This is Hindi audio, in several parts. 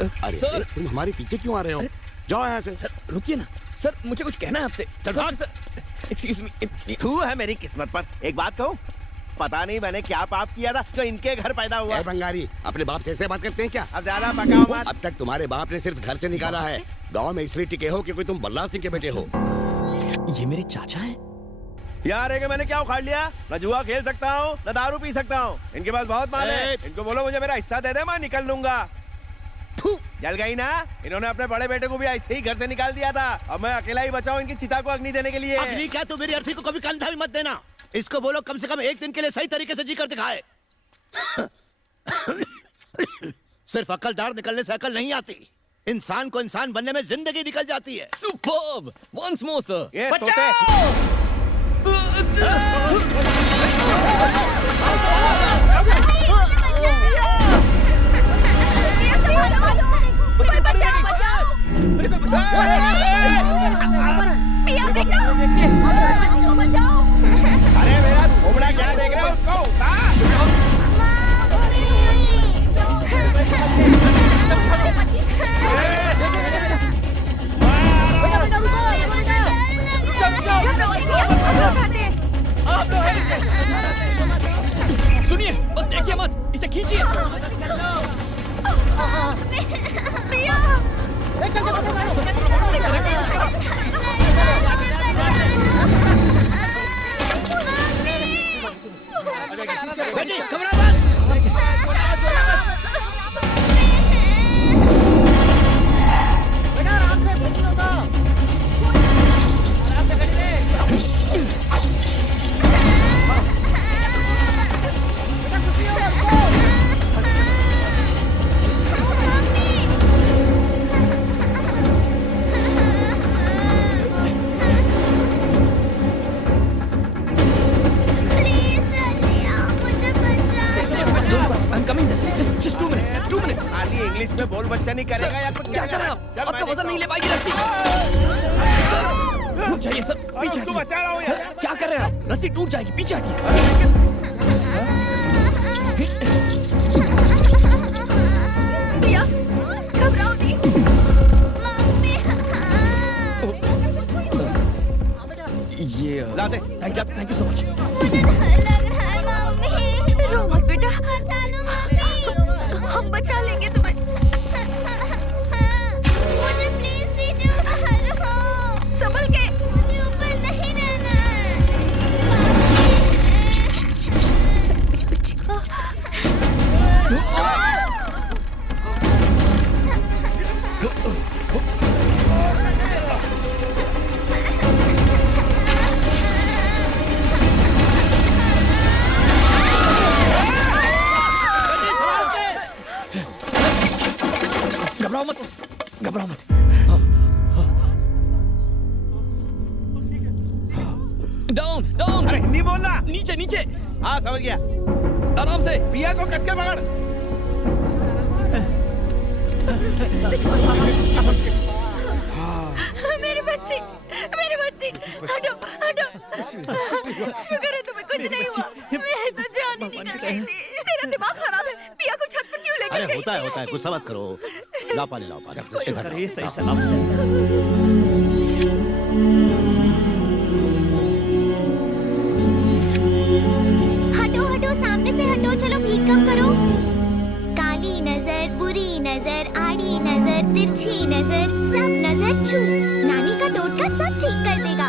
अरे सर। तुम हमारे पीछे क्यों आ रहे हो? जाओ यहाँ से। सर रुकिए ना सर, मुझे कुछ कहना है आपसे। Sir excuse me. तू है मेरी किस्मत पर। एक बात कहूँ, पता नहीं मैंने क्या पाप किया था जो इनके घर पैदा हुआ। ए बंगारी, अपने बाप से ऐसे बात करते हैं क्या? अब ज्यादा पकाओ मत। अब तक तुम्हारे बाप ने सिर्फ घर से निकाला है। गांव में इसलिए टिके हो क्योंकि तुम बल्ला सिंह के बेटे हो। ये मेरे चाचा हैं? यार है कि मैंने क्या उखाड़ लिया? न जुआ खेल सकता हूँ न दारू पी सकता हूँ। इनके पास बहुत माल है। इनको बोलो मुझे मेरा हिस्सा दे दे, मैं निकल लूंगा। जल गई ना? इन्होंने अपने बड़े बेटे को भी ऐसे ही घर से निकाल दिया था। अब मैं अकेला ही बचा हूँ इनकी चिता को अग्नि देने के लिए। अग्नि क्या? तू मेरी अर्थी को कभी कंधा भी मत देना। इसको बोलो कम से कम एक दिन के लिए सही तरीके से जी कर दिखाए। सिर्फ अकलदार निकलने से अकल नहीं आती, इंसान को इंसान बनने में जिंदगी निकल जाती है। सुपर्ब! Once more sir. ये अरे मेरा घोमड़ा क्या देख रहे हो? उसको सुनिए, बस देखिए मत, इसे खींचिए। बेटी घबरा मत। Just 2 minutes. खाली इंग्लिश में बोल, बच्चा नहीं करेगा या कुछ? क्या कर रहे हैं आप? चल, आपका मैं वजन नहीं ले देखता पाएगी रस्सी। सर रुक जाइए सर, पीछे उसको हटिए। बचा रहा हूँ सर यार। क्या कर रहे हैं आप? रस्सी टूट जाएगी, पीछे हटिए। घबराओ नहीं। ये ला दे। Thank you so much. मुझे डर लग रहा है मम्मी। रो मत बेटा, बचा लो मम्मी। हम बचा लेंगे तुम्हें। मुझे प्लीज नीचे उतारो। संभल के। मुझे ऊपर नहीं रहना है। मेरी बच्ची को। घबराओ मत। डाउन। अरे हिंदी बोलना। नीचे। हाँ समझ गया। आराम से। पिया को कसके पकड़। मेरी बच्ची। हटो। शुक्र है तुम्हें कुछ नहीं हुआ। मेरी तो जान ही निकल गई थी। तेरा दिमाग खराब है। पिया को छत पर क्यों लेकर अरे गई? होता है, गुस्सा मत करो। लाओ पानी। शुक्र है ये सही सलामत है। हटो, सामने से हटो। चलो भीख कम करो। काली नजर, बुरी नजर, आड़ी नजर, तिरछी नजर, सब नजर छू। नानी का टोटका सब ठीक कर देगा।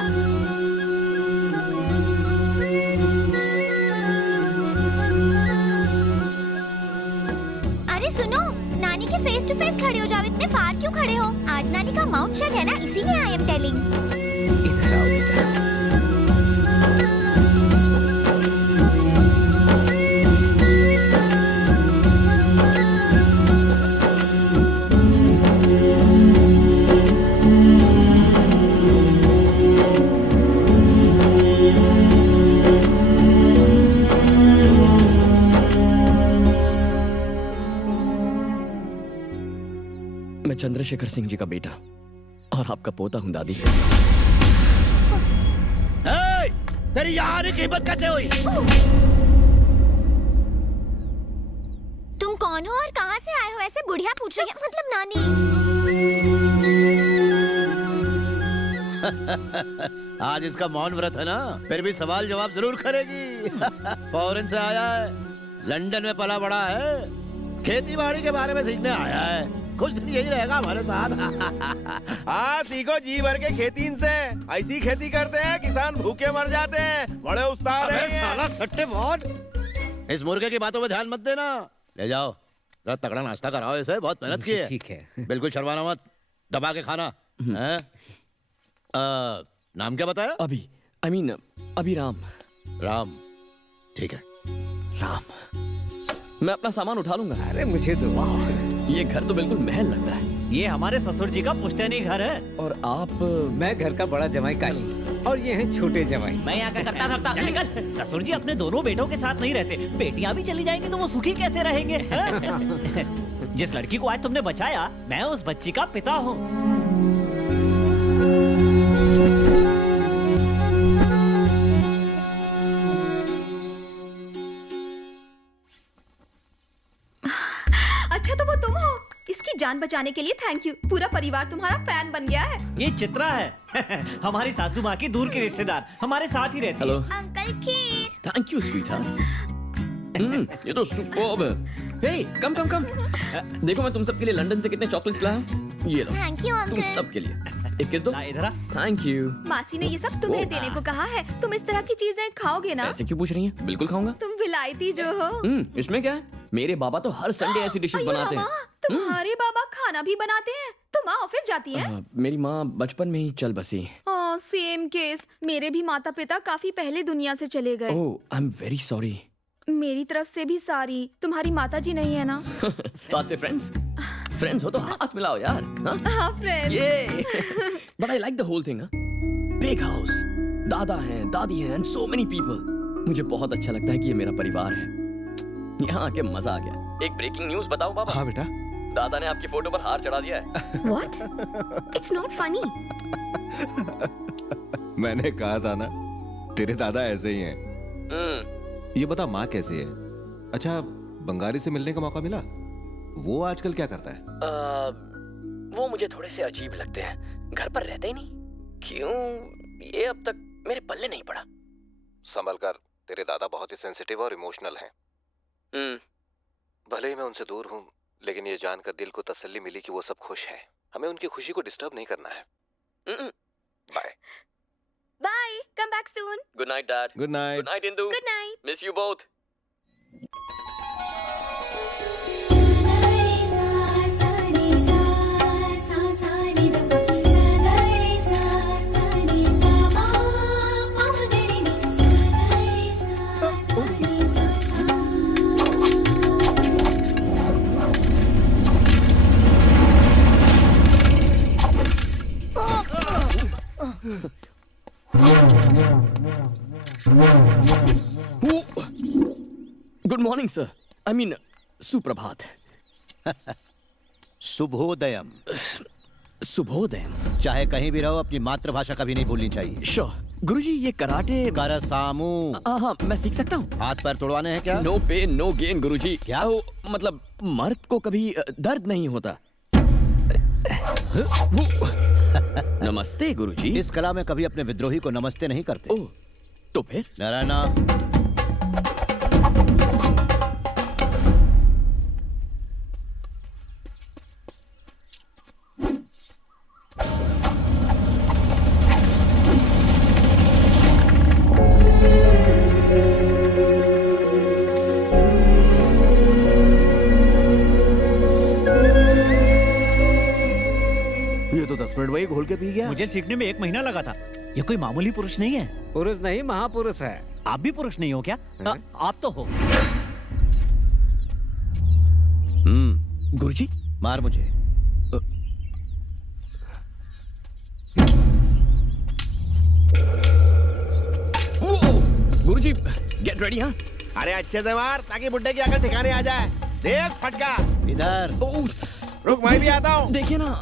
अरे सुनो, नानी के फेस टू फेस खड़े हो जाओ। इतने फार क्यों खड़े हो? आज नानी का माउथ शट है ना, इसीलिए आई एम टेलिंग। इधर आओ बेटा। मैं चंद्रशेखर सिंह जी का बेटा और आपका पोता हूं दादी। तेरी यहाँ आने की हिम्मत कैसे हुई? तुम कौन हो और कहाँ से आए हो ऐसे बुढ़िया पूछ रही है, मतलब नानी। आज इसका मौन व्रत है ना, फिर भी सवाल जवाब जरूर करेगी। फॉरेन से आया है, लंदन में पला बड़ा है, खेती बाड़ी के बारे में सीखने आया है। कुछ दिन यही रहेगा हमारे साथ। हाँ सीखो जी भर के खेती इनसे। ऐसी खेती करते हैं किसान भूखे मर जाते हैं। बड़े उस्ताद हैं ये। साला सट्टेबाज। इस मुर्गे की बातों पे ध्यान मत देना। ले जाओ, जरा तगड़ा नाश्ता कराओ इसे, बहुत मेहनत की है। ठीक है। बिल्कुल शर्माना मत, दबा के खाना। हैं? नाम क्या बताया? अभिराम। राम, ठीक है। राम, मैं अपना सामान उठा लूंगा। अरे मुझे दो। ये घर तो बिल्कुल महल लगता है। ये हमारे ससुर जी का पुश्तैनी घर है। और आप? मैं घर का बड़ा जमाई काशी और ये हैं छोटे जमाई। मैं यहाँ का करता धरता। निकल। ससुर जी अपने दोनों बेटों के साथ नहीं रहते, बेटियां भी चली जाएंगी तो वो सुखी कैसे रहेंगे? जिस लड़की को आज तुमने बचाया, मैं उस बच्ची का पिता हूँ। अच्छा तो वो तुम हो। इसकी जान बचाने के लिए थैंक यू। पूरा परिवार तुम्हारा फैन बन गया है। ये चित्रा है। हमारी सासू माँ की दूर की रिश्तेदार, हमारे साथ ही रहती है। Hello. Uncle kheer. Thank you sweetheart. ये तो सुपर्ब है। हे, कम। देखो मैं तुम सबके लिए लंदन से कितने चॉकलेट्स लाया हूँ। ये लो, थैंक यू तुम अंकल। सबके लिए। एक किस दो। ला इधर आ। Thank you. मासी ने ये सब तुम्हें ओ। देने को कहा है। तुम इस तरह की चीजें खाओगे ना? ऐसे क्यों पूछ रही हैं? बिल्कुल खाऊंगा। तुम विलायती जो हो। इसमें क्या है? मेरे बाबा तो हर संडे ऐसी डिशेस अयो बनाते हैं। रामा, तुम्हारे बाबा खाना भी बनाते हैं? तुम माँ ऑफिस जाती है? मेरी माँ बचपन में ही चल बसी। Same case. मेरे भी माता पिता काफी पहले दुनिया से चले गए। ओह, आई एम वेरी सॉरी। मेरी तरफ से भी सारी। तुम्हारी माता जी नहीं है ना? तो आज से फ्रेंड्स हो तो हाथ मिलाओ यार। हाँ फ्रेंड। ये but I like the whole thing. Big house, दादा हैं, दादी हैं, एंड सो मेनी पीपल। मुझे बहुत अच्छा लगता है कि ये मेरा परिवार है। यहाँ आके मजा आ गया। एक ब्रेकिंग न्यूज़ बताऊं पापा? हाँ बेटा। दादा ने आपकी फोटो पर हार चढ़ा दिया है। What? It's not funny. मैंने कहा था ना, तेरे दादा ऐसे ही हैं। ये बता माँ कैसी है? अच्छा, बंगाली से मिलने का मौका मिला? वो आजकल क्या करता है? वो मुझे थोड़े से अजीब लगते हैं। घर पर रहते ही नहीं। क्यों? ये अब तक मेरे पल्ले नहीं पड़ा। संभल कर, तेरे दादा बहुत ही सेंसिटिव और इमोशनल हैं। भले ही मैं उनसे दूर हूँ, लेकिन ये जानकर दिल को तसल्ली मिली कि वो सब खुश हैं। हमें उनकी खुशी को डिस्टर्ब नहीं करना है। Bye. Bye. Come back soon. Good night dad. Good night. Good night Indu. Good night. Miss you both. Good morning sir. I mean सुप्रभात। शुभोदयम। शुभोदय। चाहे कहीं भी रहो, अपनी मातृभाषा कभी नहीं भूलनी चाहिए। श्योर। गुरुजी, ये कराटे करसामू। हाँ, मैं सीख सकता हूँ। हाथ पैर तोड़वाने हैं क्या? नो पेन नो गेन गुरुजी। क्या? मतलब मर्द को कभी दर्द नहीं होता। नमस्ते गुरुजी। इस कला में कभी अपने विद्रोही को नमस्ते नहीं करते। ओह, तो फिर? नारायणा। ये तो 10 मिनट वही घोल के पी गया। मुझे सीखने में 1 महीना लगा था। ये कोई मामूली पुरुष नहीं है। पुरुष नहीं, महापुरुष है। आप भी पुरुष नहीं हो क्या? आप तो हो। गुरुजी, मार मुझे। गुरुजी गेट रेडी। हाँ, अरे अच्छे से मार ताकि बुड्ढे की अकल ठिकाने आ जाए। देख फटका। इधर। रुक, मैं भी आता हूँ। देखिए ना।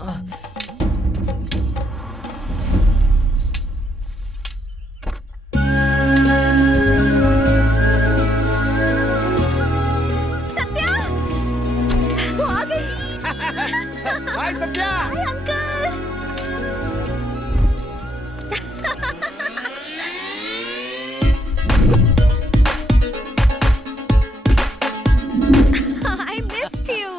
सत्या, वो आ गई। Hi Satya. Hi uncle. I missed you.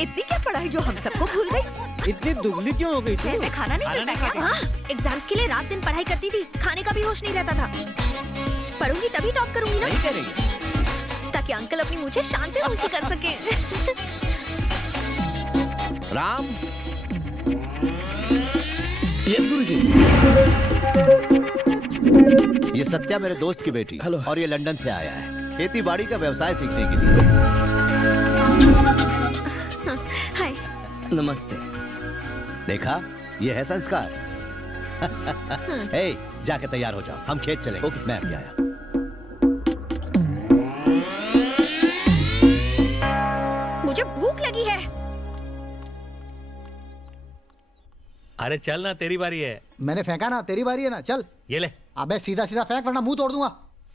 इतनी क्या पढ़ाई जो हम सबको भूल गई? इतनी दुबली क्यों हो गई तू? शहर में खाना नहीं खाना मिलता नहीं क्या? हाँ, एग्जाम्स के लिए रात दिन पढ़ाई करती थी, खाने का भी होश नहीं रहता था। पढ़ूंगी तभी टॉप करूंगी ना, सही कह रही है। ताकि अंकल अपनी मुझे शान से ऊंची कर सके। राम, यस गुरुजी। ये सत्या मेरे दोस्त की बेटी हेलो। और ये लंदन से आया है खेती बाड़ी का व्यवसाय सीखने के लिए। हाय। नमस्ते। देखा, ये है संस्कार। हे, जाके तैयार हो जाओ, हम खेत चलेंगे। ओके। मैं अभी आया। मुझे भूख लगी है। अरे चल ना, तेरी बारी है। मैंने फेंका ना, तेरी बारी है ना, चल। ये ले। अबे सीधा सीधा फेंक वरना मुंह तोड़ दूंगा।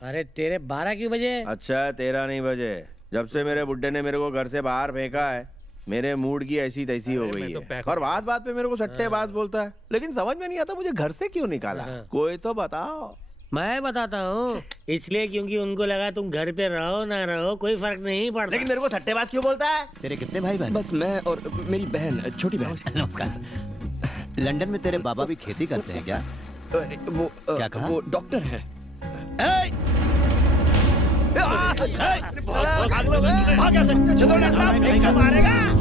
अरे तेरे 12 क्यों बजे? अच्छा 13 नहीं बजे। जब से मेरे बुड्ढे ने मेरे को घर से बाहर फेंका है, मेरे मूड की ऐसी तैसी हो अरे गई मैं तो है। पैक और बात बात पे मेरे को सट्टेबाज बोलता है, लेकिन समझ में नहीं आता मुझे घर से क्यों निकाला। कोई तो बताओ। मैं बताता हूँ, इसलिए क्योंकि उनको लगा तुम घर पे रहो ना रहो कोई फर्क नहीं पड़ता। लेकिन मेरे को सट्टेबाज क्यों बोलता है? तेरे कितने भाई बहन? बस मैं और मेरी बहन, छोटी बहन। नमस्कार। लंदन में तेरे बाबा भी खेती करते हैं क्या? अरे, वो क्या कहा? वो डॉक्टर है।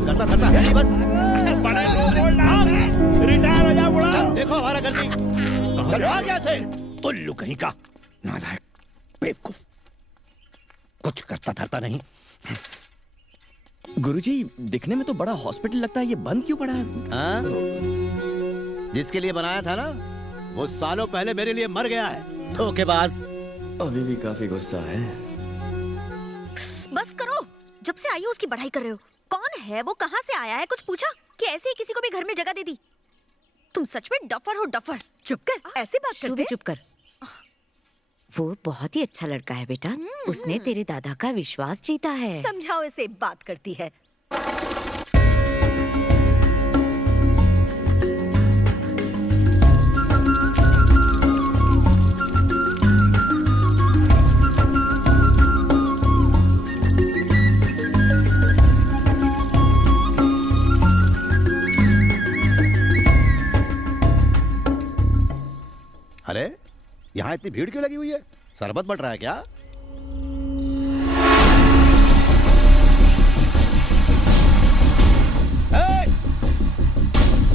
करता करता है नहीं, बस रिटायर हो जा बुढ़ा। देखो हमारा गलती। चल भाग यहाँ से। उल्लू कहीं का, नालायक, बेवकूफ, कुछ करता धरता नहीं। गुरुजी, दिखने में तो बड़ा हॉस्पिटल लगता है, ये बंद क्यों पड़ा है? हाँ? जिसके लिए बनाया था ना, वो सालों पहले मेरे लिए मर गया है। धोखेबाज। अभी भी काफी गुस्सा है। बस करो, जब से आई हो उसकी बढ़ाई कर रहे हो। कौन है वो, कहाँ से आया है, कुछ पूछा कि ऐसे ही किसी को भी घर में जगह दे दी? तुम सच में डफर हो, डफर। चुप कर, ऐसे बात करते? चुप कर। वो बहुत ही अच्छा लड़का है बेटा, उसने तेरे दादा का विश्वास जीता है। समझाओ इसे, बात करती है। अरे, यहाँ इतनी भीड़ क्यों लगी हुई है? शरबत बट रहा है क्या?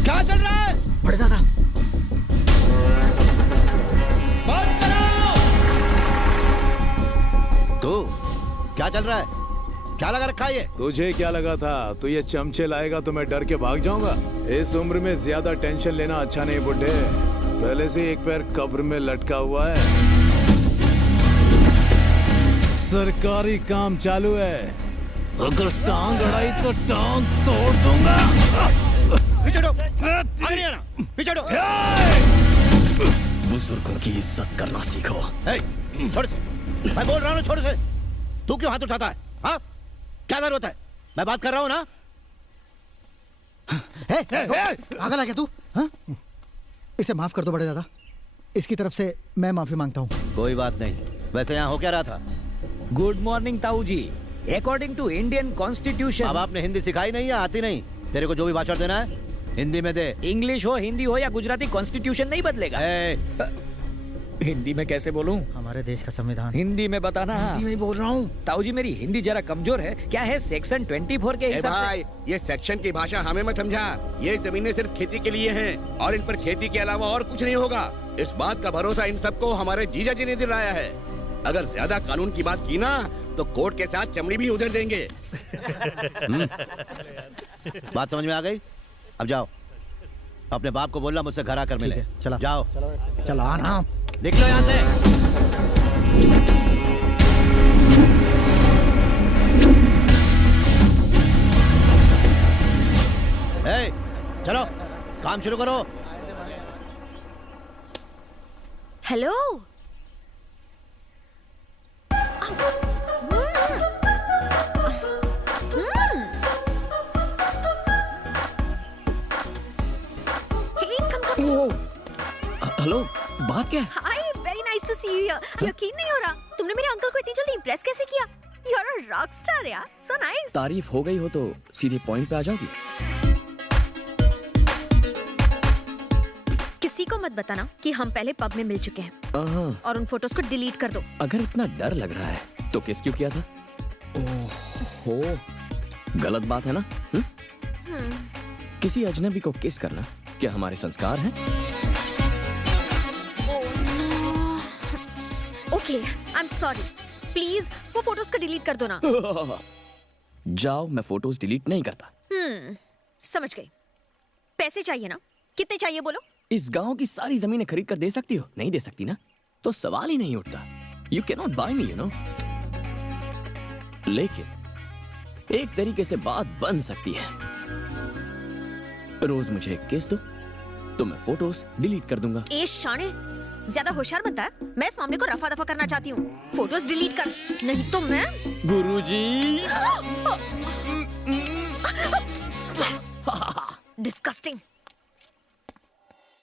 क्या चल रहा है? बड़े दादा, बंद करो! तो क्या चल रहा है? क्या लगा रखा है ये? तुझे क्या लगा था तू ये चमचे लाएगा तो मैं डर के भाग जाऊंगा? इस उम्र में ज्यादा टेंशन लेना अच्छा नहीं बुड्ढे। पहले से एक पैर कब्र में लटका हुआ है। सरकारी काम चालू है, अगर टांग अड़ाई तो टांग तोड़ दूंगा। पीछे हटो, आगे नहीं आना, पीछे हटो। बुजुर्गों की इज्जत करना सीखो। छोड़ से, मैं बोल रहा हूँ छोड़ से। तू क्यों हाथ उठाता है? हाँ? क्या जरूरत है? मैं बात कर रहा हूँ ना। पागल है क्या तू? हाँ? इसे माफ कर दो बड़े दादा, इसकी तरफ से मैं माफी मांगता हूँ। कोई बात नहीं। वैसे यहाँ हो क्या रहा था? गुड मॉर्निंग ताऊ जी। According to Indian constitution. अब आपने हिंदी सिखाई नहीं या आती नहीं? तेरे को जो भी भाषण देना है हिंदी में दे। इंग्लिश हो, हिंदी हो या गुजराती, कॉन्स्टिट्यूशन नहीं बदलेगा। हिंदी में कैसे बोलूं? हमारे देश का संविधान हिंदी में बताना। हिंदी में ही बोल रहा हूँ। ताऊ जी मेरी हिंदी जरा कमजोर है, क्या है सेक्शन 24 के हिसाब भाई, ये सेक्शन की भाषा हमें मत समझा। ये जमीनें सिर्फ खेती के लिए हैं और इन पर खेती के अलावा और कुछ नहीं होगा। इस बात का भरोसा इन सबको हमारे जीजा जी ने दिलाया है। अगर ज्यादा कानून की बात की ना तो कोर्ट के साथ चमड़ी भी उधर देंगे। बात समझ में आ गई? अब जाओ, अपने बाप को बोलना मुझसे घर आकर मिले। चला जाओ। चला आना। निकलो यहाँ से। चलो काम शुरू करो। हेलो, हेलो, बात क्या है? Hi, very nice to see you here. यकीन नहीं हो रहा तुमने मेरे अंकल को इतनी जल्दी इंप्रेस कैसे किया। You are a rock star यार, सो नाइस। तारीफ हो गई हो तो सीधे पॉइंट पे आ जाओगी। किसी को मत बताना कि हम पहले पब में मिल चुके हैं और उन फोटोज को डिलीट कर दो। अगर इतना डर लग रहा है तो किस क्यों किया था? ओहो, गलत बात है ना? किसी अजनबी को किस करना क्या हमारे संस्कार हैं? Okay, I am sorry. Please वो फोटोज को डिलीट कर दो ना। जाओ, मैं फोटोज डिलीट नहीं करता। समझ गई। पैसे चाहिए ना? कितने चाहिए बोलो? इस गांव की सारी जमीनें खरीद कर दे सकती हो? नहीं दे सकती ना, तो सवाल ही नहीं उठता। You can not buy me, you know. लेकिन एक तरीके से बात बन सकती है। रोज मुझे एक किस दो तो मैं फोटोज डिलीट कर दूंगा। ए शाने, ज्यादा होशियार बनता है। मैं इस मामले को रफा दफा करना चाहती हूँ। फोटोज डिलीट कर, नहीं तो मैं। गुरुजी।